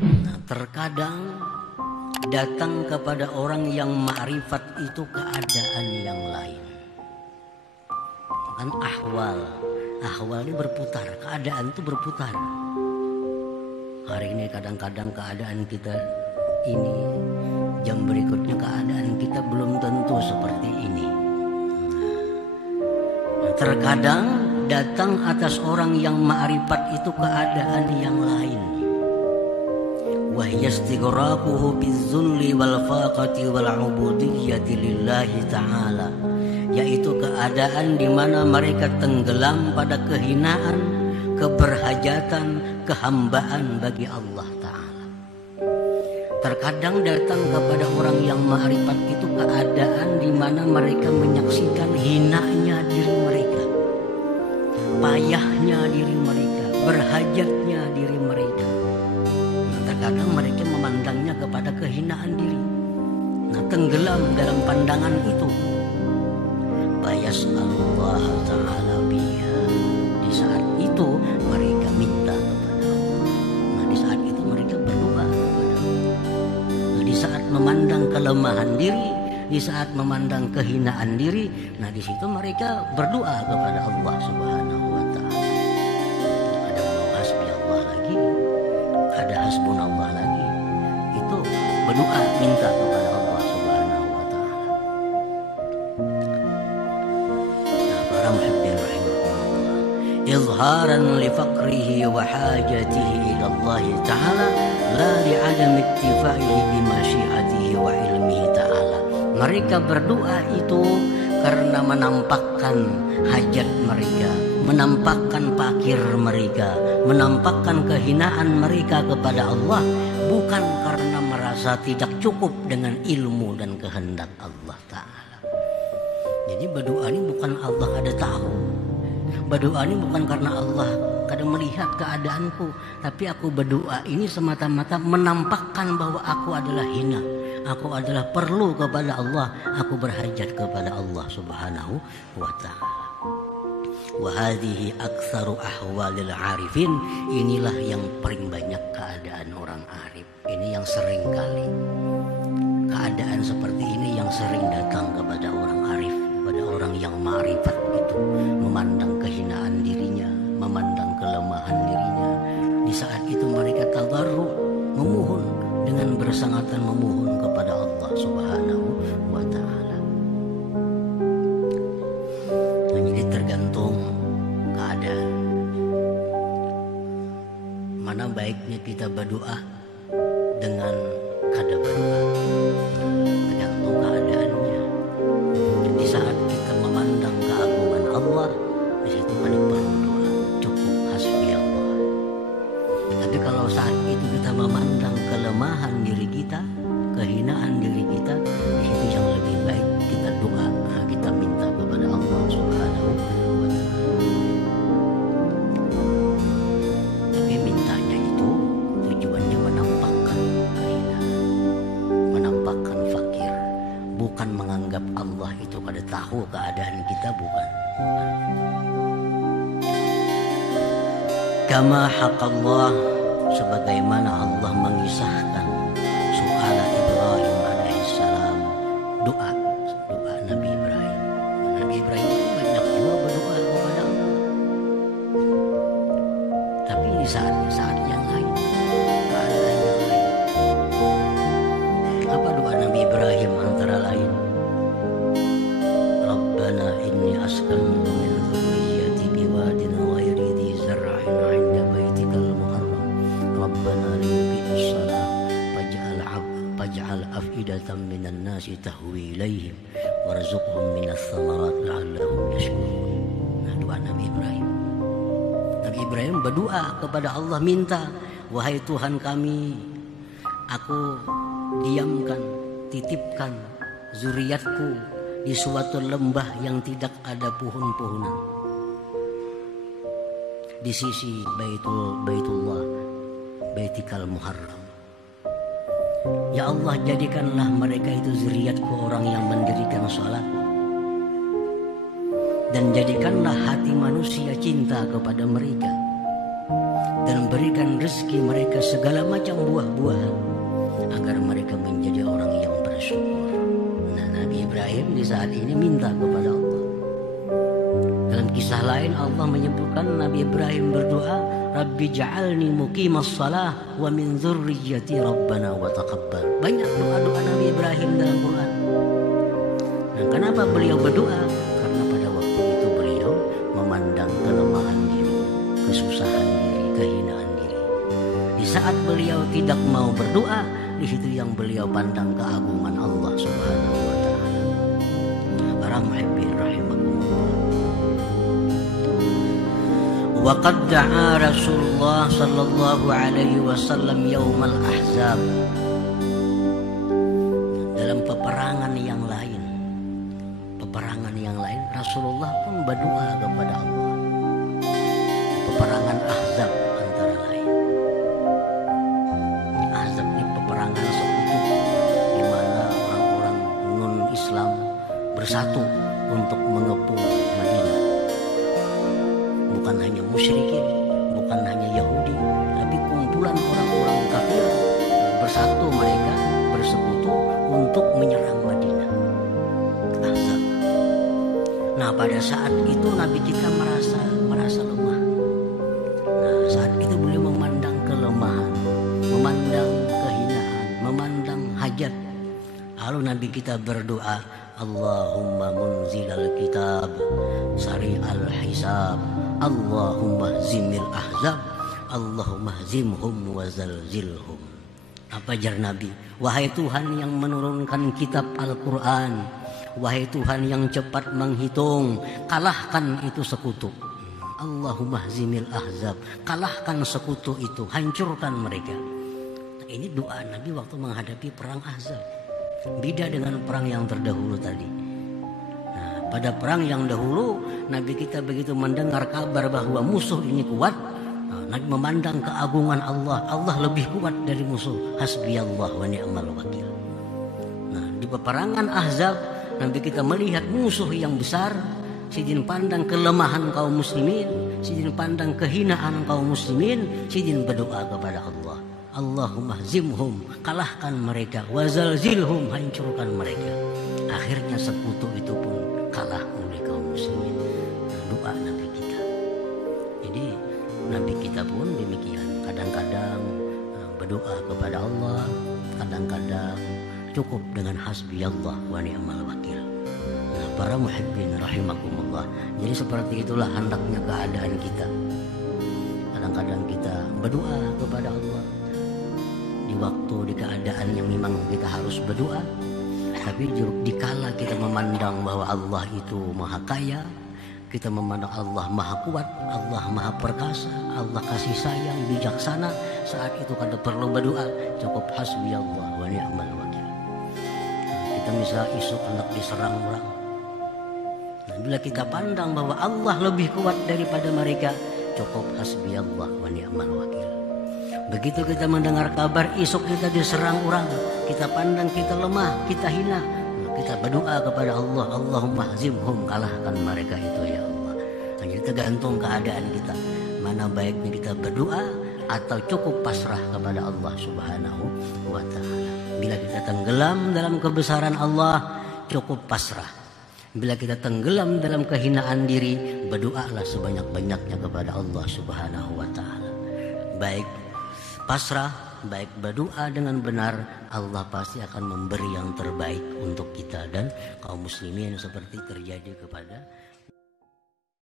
Nah, terkadang datang kepada orang yang ma'rifat itu keadaan yang lain. Kan ahwal ini berputar, keadaan itu berputar. Hari ini kadang-kadang keadaan kita ini, jam berikutnya keadaan kita belum tentu seperti ini. Nah, terkadang datang atas orang yang ma'rifat itu keadaan yang lain. Wahya istighraquhu bizzulli wal faqati wal ubudiyyati lillahi ta'ala, yaitu keadaan di mana mereka tenggelam pada kehinaan, keberhajatan, kehambaan bagi Allah Ta'ala. Terkadang datang kepada orang yang ma'rifat itu keadaan di mana mereka menyaksikan hinanya diri mereka, payahnya diri mereka, berhajatnya diri mereka. Terkadang mereka memandangnya kepada kehinaan diri. Nah, tenggelam dalam pandangan itu. Bayas'alullah ta'ala biha. Di saat itu mereka minta kepada Allah. Nah, di saat itu mereka berdoa kepada Allah. Nah, di saat memandang kelemahan diri, di saat memandang kehinaan diri, nah di situ mereka berdoa kepada Allah Subhanahu wa ta'ala. Ada hasbi Allah lagi, ada hasbunallah lagi. Itu berdoa minta kepada Allah Subhanahu wa ta'ala. Nah, para muhibbin rahimahullah, izharan li faqrihi wa hajatihi ila Allah ta'ala, la li adam iktifaihi bi masyiatihi wa ilmihi ta'ala. Mereka berdoa itu karena menampakkan hajat mereka, menampakkan fakir mereka, menampakkan kehinaan mereka kepada Allah, bukan karena merasa tidak cukup dengan ilmu dan kehendak Allah Ta'ala. Jadi berdoa ini bukan Allah ada tahu, berdoa ini bukan karena Allah kadang melihat keadaanku, tapi aku berdoa ini semata-mata menampakkan bahwa aku adalah hina, aku adalah perlu kepada Allah, aku berhajat kepada Allah Subhanahu wa ta'ala. Wahadihi aktsaru ahwalil arifin, inilah yang paling banyak keadaan orang arif. Ini yang sering kali keadaan seperti ini yang sering datang kepada orang arif, kepada orang yang ma'rifat itu, memandang kehinaan dirinya, memandang kelemahan dirinya. Di saat itu mereka tadarru, memohon dengan bersangatan memohon kepada Allah Subhanahu wa ta'ala. Nah, jadi tergantung keadaan. Mana baiknya kita berdoa dengan kada berdoa, tergantung keadaannya. Di saat kita memandang keagungan Allah, di situ kan perlu doa, cukup hasbi Allah. Tapi kalau saat itu kita memandang kelemahan diri kita, kehinaan diri kita, di situ yang lebih baik kita doa, kita minta kepada Allah Subhanahu wa ta'ala. Tapi mintanya itu tujuannya menampakkan kehinaan, menampakkan fakir, bukan menganggap Allah itu kada tahu keadaan kita, bukan. Kama haqallah, sebagaimana Allah mengisahkan soal Ibrahim alaihissalam, doa Nabi Ibrahim. Nabi Ibrahim banyak juga berdoa kepada Allah, tapi di saat yang lain, keadaan yang lain. Apa doa Nabi Ibrahim antara lain? Rabbana inni askantu min dhurriyyati biwadin ghairi dhi zar'in 'inda baitikal muharram Rabbana liyuqimus shalah faj'al af'idatan minan nasi tahwi ilaihim warzuqhum minas thamarat la'allahum yashkurun. Nah, doa Nabi Ibrahim. Nabi Ibrahim berdoa kepada Allah, minta, wahai Tuhan kami, aku diamkan, titipkan zuriatku di suatu lembah yang tidak ada pohon-pohonan, di sisi Baitullah, Baitikal Muharram. Ya Allah, jadikanlah mereka itu zuriatku orang yang mendirikan sholat, dan jadikanlah hati manusia cinta kepada mereka, dan berikan rezeki mereka segala macam buah-buahan agar mereka menjadi orang yang bersyukur. Nah, Nabi Ibrahim di saat ini minta kepada Allah. Dalam kisah lain Allah menyebutkan Nabi Ibrahim berdoa, Rabbi ja'alni muqimas shalah wa min dzurriyyati rabbana wa taqabbal. Banyak doa-doa Nabi Ibrahim dalam Quran. Nah, kenapa beliau berdoa? Karena pada waktu itu beliau memandang kelemahan diri, kesusahan diri, kehinaan diri. Di saat beliau tidak mau berdoa, di situ yang beliau pandang keagungan Allah Subhanahu wa taala. Nah, para muhibbin rahimakumullah. Wa qad da'a Rasulullah sallallahu alaihi wasallam yaumal ahzab. Dalam peperangan yang lain, Rasulullah pun berdoa kepada Allah. Peperangan Ahzab antara lain. Ahzab ini peperangan sekutu di mana orang-orang non-Islam bersatu untuk mengepung Madinah. Bukan hanya musyrikin, bukan hanya Yahudi, tapi kumpulan orang-orang kafir bersatu, mereka bersekutu untuk menyerang Madinah. Ahzab. Nah, pada saat itu Nabi kita merasa lemah. Nah, saat itu beliau memandang kelemahan, memandang kehinaan, memandang hajat. Lalu Nabi kita berdoa, Allahumma munzilal kitab, sari'al hisab, Allahumma zimil ahzab, Allahumma zimhum wa zalzilhum. Apa jar Nabi? Wahai Tuhan yang menurunkan kitab Al-Quran, wahai Tuhan yang cepat menghitung, kalahkan itu sekutu. Allahumma zimil ahzab, kalahkan sekutu itu, hancurkan mereka. Nah, ini doa Nabi waktu menghadapi perang Ahzab. Beda dengan perang yang terdahulu tadi. Nah, pada perang yang dahulu Nabi kita begitu mendengar kabar bahwa musuh ini kuat, Nabi memandang keagungan Allah. Allah lebih kuat dari musuh. Hasbiyallah wa ni'mal wakil. Nah, di peperangan Ahzab Nabi kita melihat musuh yang besar, sidin pandang kelemahan kaum muslimin, sidin pandang kehinaan kaum muslimin, sidin berdoa kepada Allah. Allahumma zimhum, kalahkan mereka, wazalzilhum, hancurkan mereka. Akhirnya sekutu itu pun kalah oleh kaum muslimin. Nah, doa Nabi kita. Jadi Nabi kita pun demikian. Kadang-kadang berdoa kepada Allah, kadang-kadang cukup dengan hasbiyallah wa ni'mal wakil. Nah, para muhibbin rahimakumullah. Jadi seperti itulah hendaknya keadaan kita. Kadang-kadang kita berdoa kepada Allah di waktu, di keadaan yang memang kita harus berdoa. Tapi dikala kita memandang bahwa Allah itu maha kaya, kita memandang Allah maha kuat, Allah maha perkasa, Allah kasih sayang, bijaksana, saat itu kada perlu berdoa, cukup hasbiyallah wa ni'mal wakil. Kita misalnya isu hendak diserang orang. Nah, bila kita pandang bahwa Allah lebih kuat daripada mereka, cukup hasbiyallah wa ni'mal wakil. Begitu kita mendengar kabar esok kita diserang orang, kita pandang kita lemah, kita hina, kita berdoa kepada Allah, Allahumma zimhum, kalahkan mereka itu ya Allah. Nah, jadi tergantung keadaan kita, mana baiknya kita berdoa atau cukup pasrah kepada Allah Subhanahu wa ta'ala. Bila kita tenggelam dalam kebesaran Allah, cukup pasrah. Bila kita tenggelam dalam kehinaan diri, berdoalah sebanyak-banyaknya kepada Allah Subhanahu wa ta'ala. Baik pasrah, baik berdoa dengan benar, Allah pasti akan memberi yang terbaik untuk kita dan kaum muslimin seperti terjadi kepada